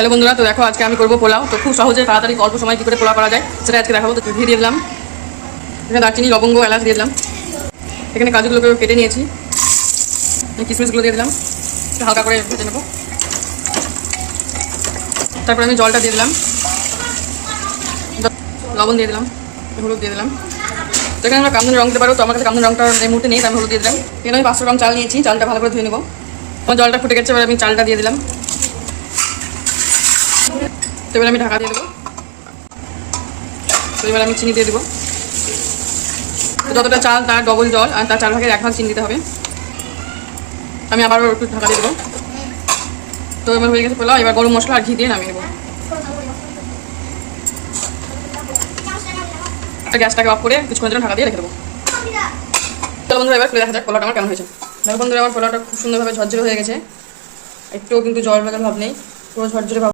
Hello বন্ধুরা, তো দেখো আজকে আমি করবো পোলাও। তো খুব সহজে তাড়াতাড়ি অল্প সময় কী করে পোলাও করা যায় সেটা আজকে দেখাবো। তো দিয়ে দিলাম এখানে দারচিনি, লবঙ্গ, এলাচ দিয়ে দিলাম। এখানে কাজুগুলোকে কেটে নিয়েছি, কিশমিশগুলো দিয়ে দিলাম, একটু হালকা করে ভেজে নেবো। তারপরে আমি জলটা দিয়ে দিলাম, লবণ দিয়ে দিলাম, হলুদ দিয়ে দিলাম। তো এখানে আমরা কামধুনি রং দিতে পারো, তো আমার কাছে কামধুনি রংটা এই মুহূর্তে নেই, আমি হলুদ দিয়ে দিলাম। এখানে আমি 500 গ্রাম চাল নিয়েছি, চালটা ভালো করে ধুয়ে নেবো। আমার জলটা ফুটে গেছে, এবার আমি চালটা দিয়ে দিলাম। তো এবার আমি ঢাকা দিয়ে দেবো। তো এবার আমি চিনি দিয়ে দেবো। তো যতটা চাল তার ডবল জল, আর তার 4 ভাগের 1 ভাগ চিনি দিতে হবে। আমি আবারও একটু ঢাকা দিয়ে দেবো। তো এবার হয়ে গেছে পোলাও। এবার গরম মশলা আর ঘি দিয়ে নামিয়ে নেবো। একটা গ্যাসটাকে অফ করে কিছুক্ষণের জন্য ঢাকা দিয়ে রেখে দেবো। চলো বন্ধুরা, এবার খুলে দেখা যাক পোলাওটা আমার কেমন হয়েছে। দেখো বন্ধুরা, আমার পোলাওটা খুব সুন্দরভাবে ঝরঝরে হয়ে গেছে, একটুও কিন্তু জল ভাব নেই, পুরো ঝরঝরে ভাব।